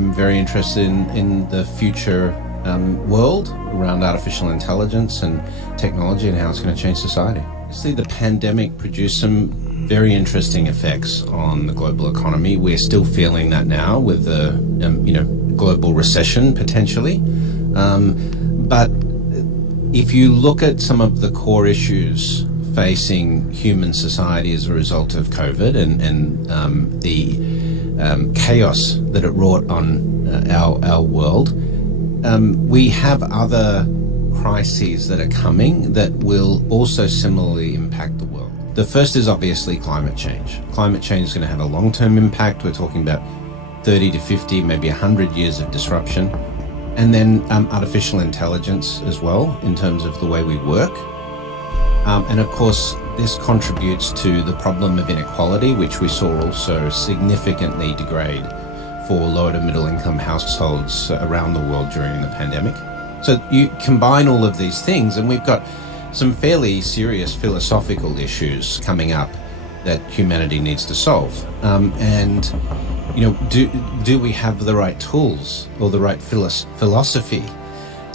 I'm very interested in the future world around artificial intelligence and technology and how it's going to change society. Obviously, the pandemic produced some very interesting effects on the global economy. We're still feeling that now with the global recession potentially. But if you look at some of the core issues facing human society as a result of COVID and the chaos that it wrought on our world, we have other crises that are coming that will also similarly impact the world. The first is obviously climate change. Climate change is going to have a long-term impact. We're talking about 30 to 50, maybe 100 years of disruption. And then artificial intelligence as well, in terms of the way we work. And of course, this contributes to the problem of inequality, which we saw also significantly degrade for lower to middle income households around the world during the pandemic. So you combine all of these things, and we've got some fairly serious philosophical issues coming up that humanity needs to solve. And do we have the right tools or the right philosophy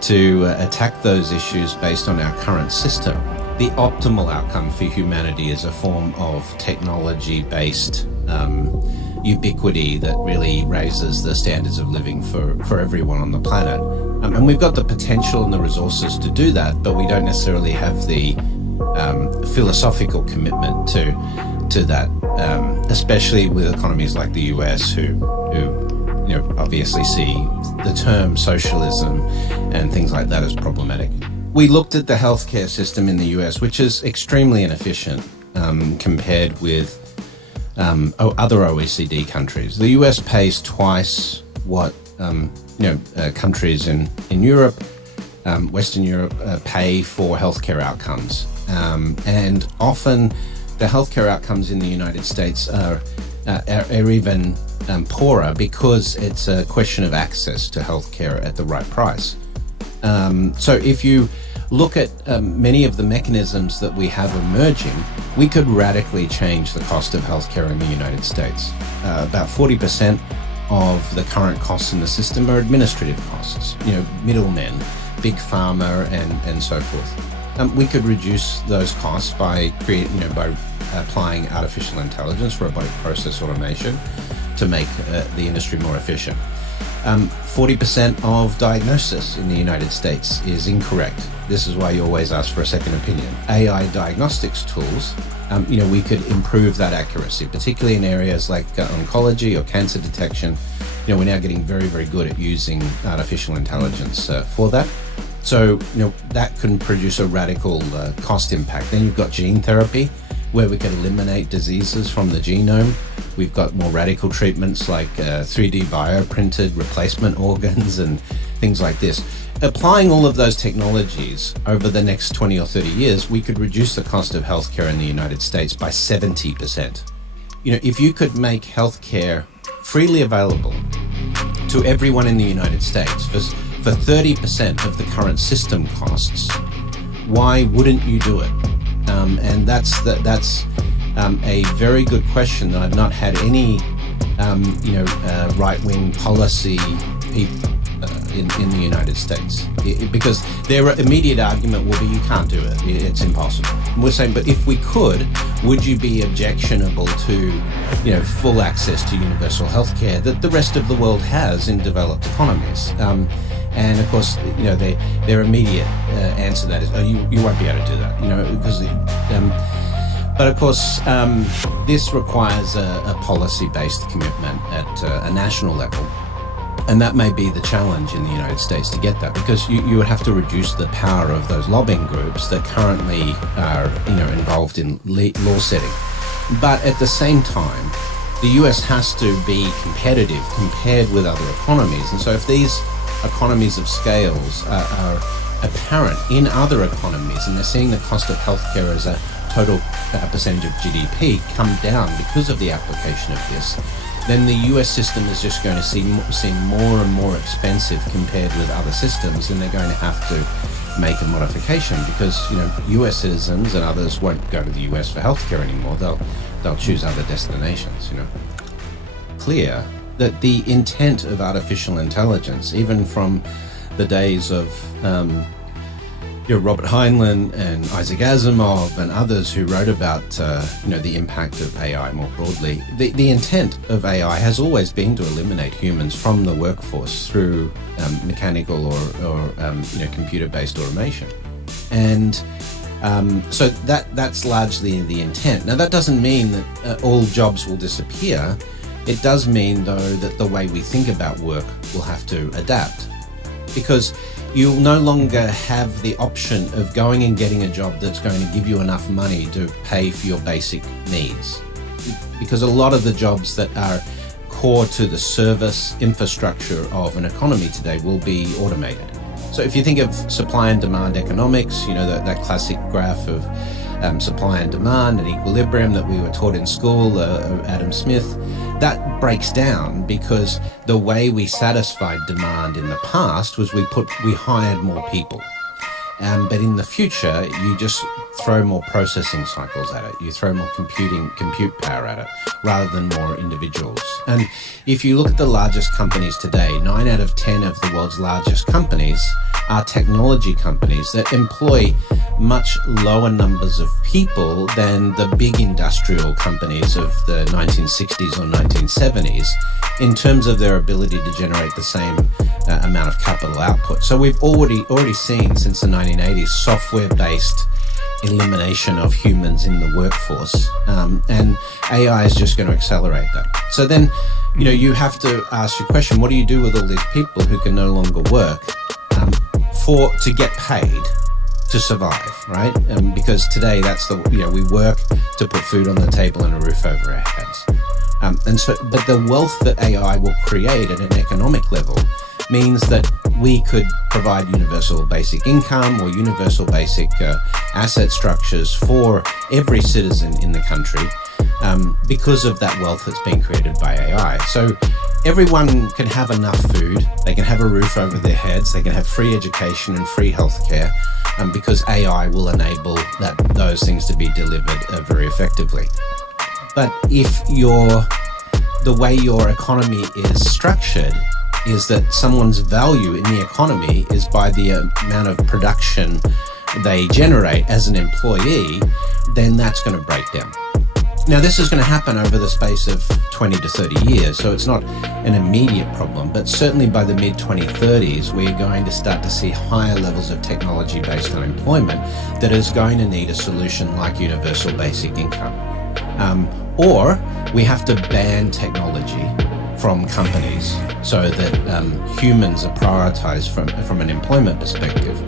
to attack those issues based on our current system? The optimal outcome for humanity is a form of technology-based ubiquity that really raises the standards of living for everyone on the planet. And we've got the potential and the resources to do that, but we don't necessarily have the philosophical commitment to that, especially with economies like the US, who obviously see the term socialism and things like that as problematic. We looked at the healthcare system in the US, which is extremely inefficient compared with other OECD countries. The US pays twice what countries in Europe, Western Europe, pay for healthcare outcomes, and often the healthcare outcomes in the United States are even poorer because it's a question of access to healthcare at the right price. So if you look at many of the mechanisms that we have emerging, we could radically change the cost of healthcare in the United States. About 40% of the current costs in the system are administrative costs, middlemen, big pharma, and so forth. We could reduce those costs by applying artificial intelligence, robotic process automation, to make the industry more efficient. 40% of diagnosis in the United States is incorrect. This is why you always ask for a second opinion. AI diagnostics tools, we could improve that accuracy, particularly in areas like oncology or cancer detection. We're now getting very, very good at using artificial intelligence for that. So, that can produce a radical cost impact. Then you've got gene therapy, where we can eliminate diseases from the genome. We've got more radical treatments like 3D bioprinted replacement organs and things like this. Applying all of those technologies over the next 20 or 30 years, we could reduce the cost of healthcare in the United States by 70%. If you could make healthcare freely available to everyone in the United States for 30% of the current system costs, why wouldn't you do it? And that's a very good question that I've not had any right-wing policy people in the United States, because their immediate argument will be, you can't do it, it's impossible. And we're saying, but if we could, would you be objectionable to full access to universal healthcare that the rest of the world has in developed economies? And of course, their immediate answer to that is, you won't be able to do that, because but of course, this requires a policy-based commitment at a national level. And that may be the challenge in the United States to get that, because you would have to reduce the power of those lobbying groups that currently are involved in law setting. But at the same time, the US has to be competitive compared with other economies. And so if these economies of scales are apparent in other economies, and they're seeing the cost of healthcare as a total percentage of GDP come down because of the application of this, then the US system is just going to seem more and more expensive compared with other systems, and they're going to have to make a modification, because US citizens and others won't go to the US for healthcare anymore. They'll choose other destinations. Clear that the intent of artificial intelligence, even from the days of Robert Heinlein and Isaac Asimov and others who wrote about the impact of AI more broadly, the intent of AI has always been to eliminate humans from the workforce through mechanical or computer-based automation. And so that's largely the intent. Now, that doesn't mean that all jobs will disappear. It does mean, though, that the way we think about work will have to adapt, because you'll no longer have the option of going and getting a job that's going to give you enough money to pay for your basic needs, because a lot of the jobs that are core to the service infrastructure of an economy today will be automated. So if you think of supply and demand economics, that classic graph of supply and demand and equilibrium that we were taught in school, Adam Smith, that breaks down because the way we satisfied demand in the past was we hired more people. But in the future, you just throw more processing cycles at it. You throw more compute power at it, rather than more individuals. And if you look at the largest companies today, 9 out of 10 of the world's largest companies are technology companies that employ much lower numbers of people than the big industrial companies of the 1960s or 1970s in terms of their ability to generate the same amount of capital output. So we've already seen since the 1980s software-based elimination of humans in the workforce, and AI is just going to accelerate that. So then, you have to ask your question: what do you do with all these people who can no longer work to get paid to survive, right? Because today that's we work to put food on the table and a roof over our heads. But the wealth that AI will create at an economic level means that we could provide universal basic income or universal basic asset structures for every citizen in the country because of that wealth that's being created by AI. So everyone can have enough food, they can have a roof over their heads, they can have free education and free healthcare, because AI will enable those things to be delivered very effectively. But if the way your economy is structured is that someone's value in the economy is by the amount of production they generate as an employee, then that's going to break down. Now, this is going to happen over the space of 20 to 30 years, so it's not an immediate problem, but certainly by the mid-2030s, we're going to start to see higher levels of technology-based unemployment that is going to need a solution like universal basic income. Or we have to ban technology from companies so that humans are prioritized from an employment perspective.